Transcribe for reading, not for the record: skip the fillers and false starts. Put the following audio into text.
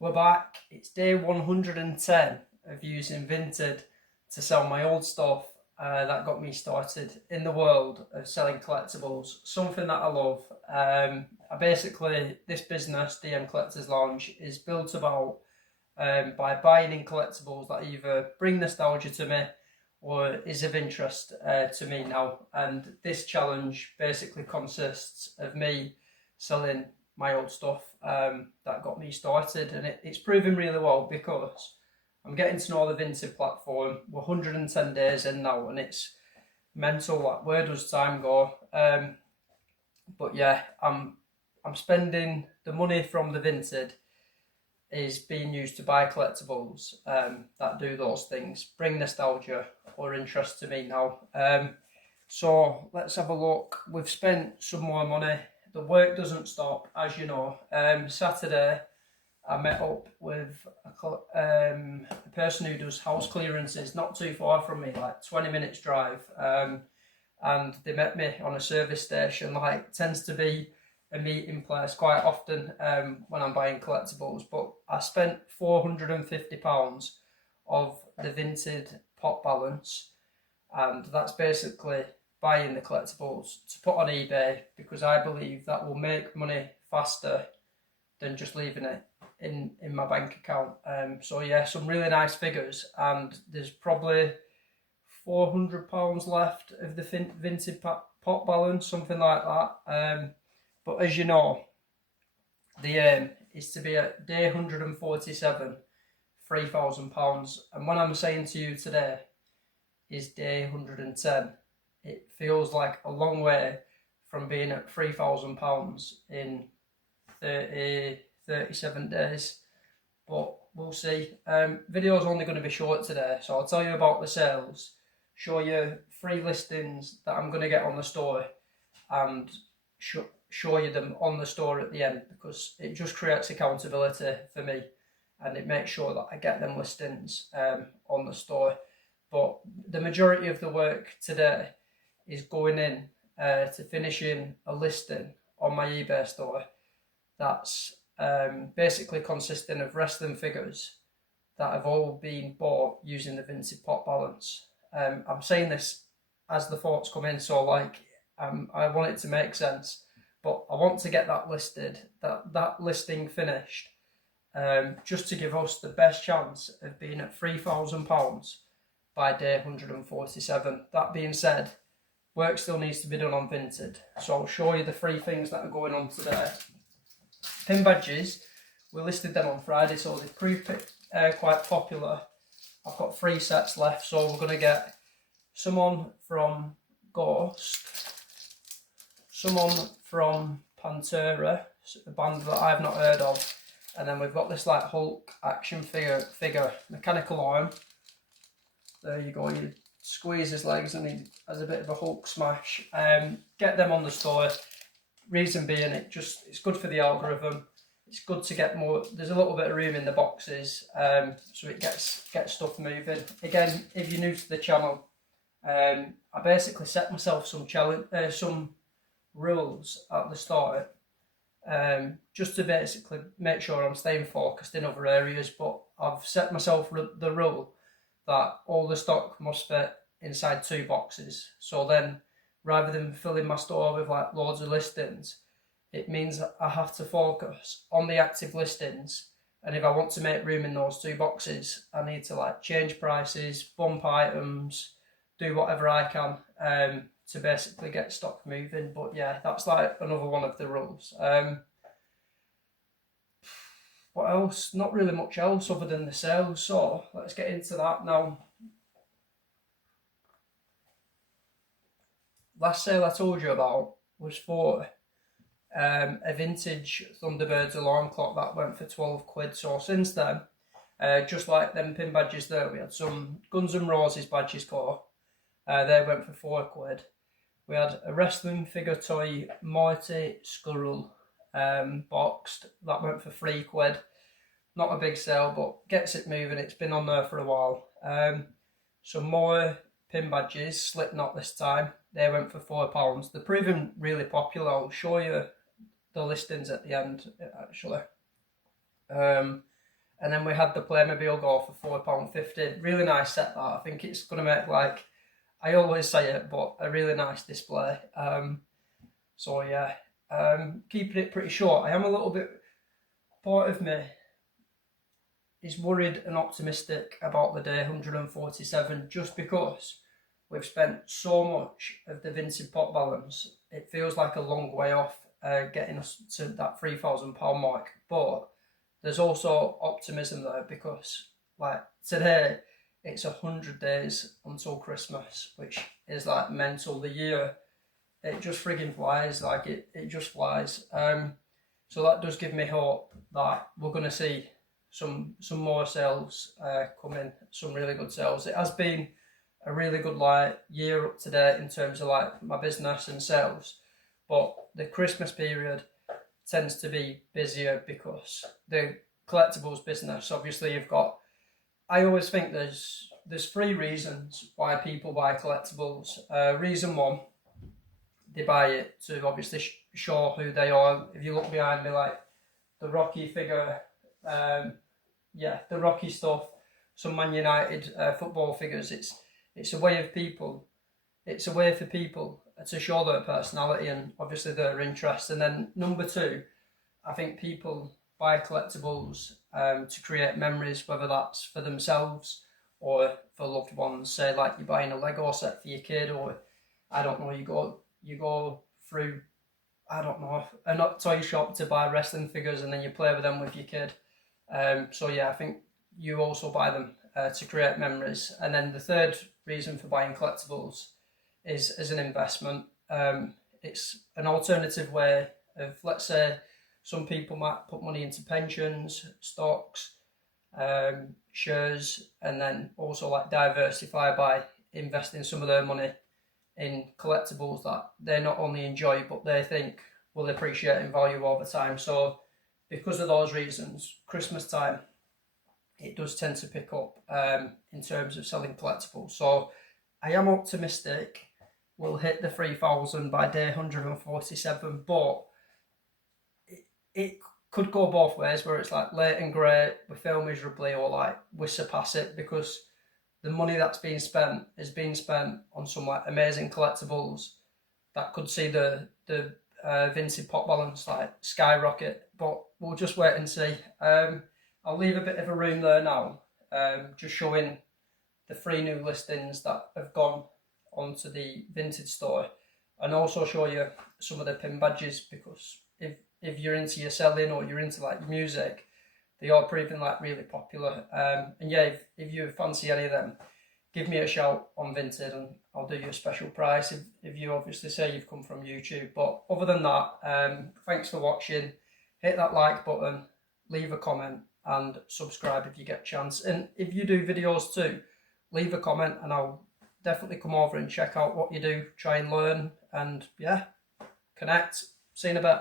We're back. It's day 110 of using Vinted to sell my old stuff. That got me started in the world of selling collectibles, something that I love. This business, DM Collectors Lounge, is built about by buying in collectibles that either bring nostalgia to me or is of interest to me now. And this challenge basically consists of me selling my old stuff that got me started, and it's proven really well because I'm getting to know the Vinted platform. We're 110 days in now, and it's mental. Like, where does time go? But yeah, I'm spending the money from the Vinted is being used to buy collectibles that do those things, bring nostalgia or interest to me now. So let's have a look. We've spent some more money. The work doesn't stop, as you know. Saturday, I met up with a person who does house clearances not too far from me, like 20 minutes drive. And they met me on a service station. Like, tends to be a meeting place quite often when I'm buying collectibles. But I spent £450 of the Vinted pot balance, and that's basically buying the collectibles to put on eBay, because I believe that will make money faster than just leaving it in my bank account. So yeah, some really nice figures, and there's probably £400 left of the Vinted pot balance, something like that. But as you know, the aim is to be at day 147, £3,000. And when I'm saying to you today is day 110, it feels like a long way from being at £3,000 in 37 days. But we'll see. Video's only going to be short today, so I'll tell you about the sales, show you 3 listings that I'm going to get on the store, and show you them on the store at the end, because it just creates accountability for me, and it makes sure that I get them listings on the store. But the majority of the work today is going in to finishing a listing on my eBay store that's basically consisting of wrestling figures that have all been bought using the Vinted pot balance. I'm saying this as the thoughts come in, so I want it to make sense, but I want to get that listing finished, just to give us the best chance of being at £3,000 by day 147. That being said, work still needs to be done on Vinted, so I'll show you the 3 things that are going on today. Pin badges, we listed them on Friday, so they've proved quite popular. I've got 3 sets left, so we're going to get someone from Ghost, someone from Pantera, a band that I've not heard of, and then we've got this like Hulk action figure, mechanical arm. There you go, you squeeze his legs and he has a bit of a Hulk smash. Get them on the store. Reason being, it's good for the algorithm. It's good to get more. There's a little bit of room in the boxes, so it gets stuff moving. Again, if you're new to the channel, I basically set myself some rules at the start, just to basically make sure I'm staying focused in other areas. But I've set myself the rule that all the stock must fit inside 2 boxes. So then, rather than filling my store with like loads of listings, it means I have to focus on the active listings. And if I want to make room in those 2 boxes, I need to like change prices, bump items, do whatever I can to basically get stock moving. But yeah, that's like another one of the rules. What else? Not really much else other than the sales, so let's get into that now. Last sale I told you about was for a vintage Thunderbirds alarm clock that went for 12 quid. So since then, just like them pin badges there, we had some Guns N' Roses badges core. They went for 4 quid. We had a wrestling figure toy Marty Scurll boxed, that went for 3 quid. Not a big sale, but gets it moving. It's been on there for a while. Some more pin badges, Slipknot this time. They went for £4. They're proving really popular. I'll show you the listings at the end, actually. And then we had the Playmobil go for £4.50. Really nice set that. I think it's going to make, like, I always say it, but a really nice display. So yeah, keeping it pretty short. I am a little bit, part of me is worried and optimistic about the day 147, just because we've spent so much of the Vinted pot balance. It feels like a long way off getting us to that £3,000 mark, but there's also optimism there, because like today it's 100 days until Christmas, which is like mental. The year, it just frigging flies, like it just flies. So that does give me hope that we're going to see some more sales coming, some really good sales. It has been a really good year up to date in terms of like my business and sales, but the Christmas period tends to be busier because the collectibles business, obviously you've got, I always think there's 3 reasons why people buy collectibles. Reason 1, they buy it to obviously show who they are. If you look behind me, like the Rocky figure, the Rocky stuff, some Man United football figures. It's a way of people. It's a way for people to show their personality and obviously their interest. And then number 2, I think people buy collectibles to create memories, whether that's for themselves or for loved ones. Say like you're buying a Lego set for your kid, or I don't know, you go through, I don't know, a toy shop to buy wrestling figures, and then you play with them with your kid. So yeah, I think you also buy them to create memories. And then the 3rd reason for buying collectibles is as an investment. It's an alternative way of, let's say, some people might put money into pensions, stocks, shares, and then also like diversify by investing some of their money in collectibles that they not only enjoy but they think will appreciate in value over time. So because of those reasons, Christmas time, it does tend to pick up in terms of selling collectibles. So I am optimistic we'll hit the 3,000 by day 147, but it could go both ways, where it's like late and great, we fail miserably, or like we surpass it, because the money that's being spent is being spent on some like amazing collectibles that could see the Vinted pot balance like skyrocket. But we'll just wait and see. I'll leave a bit of a room there now, just showing the 3 new listings that have gone onto the Vinted store, and also show you some of the pin badges, because if you're into your selling or you're into like music, they are proving like really popular. And yeah, if you fancy any of them, give me a shout on Vinted and I'll do you a special price if you obviously say you've come from YouTube. But other than that, thanks for watching. Hit that like button, leave a comment and subscribe if you get a chance. And if you do videos too, leave a comment and I'll definitely come over and check out what you do, try and learn, and yeah, connect. See you in a bit.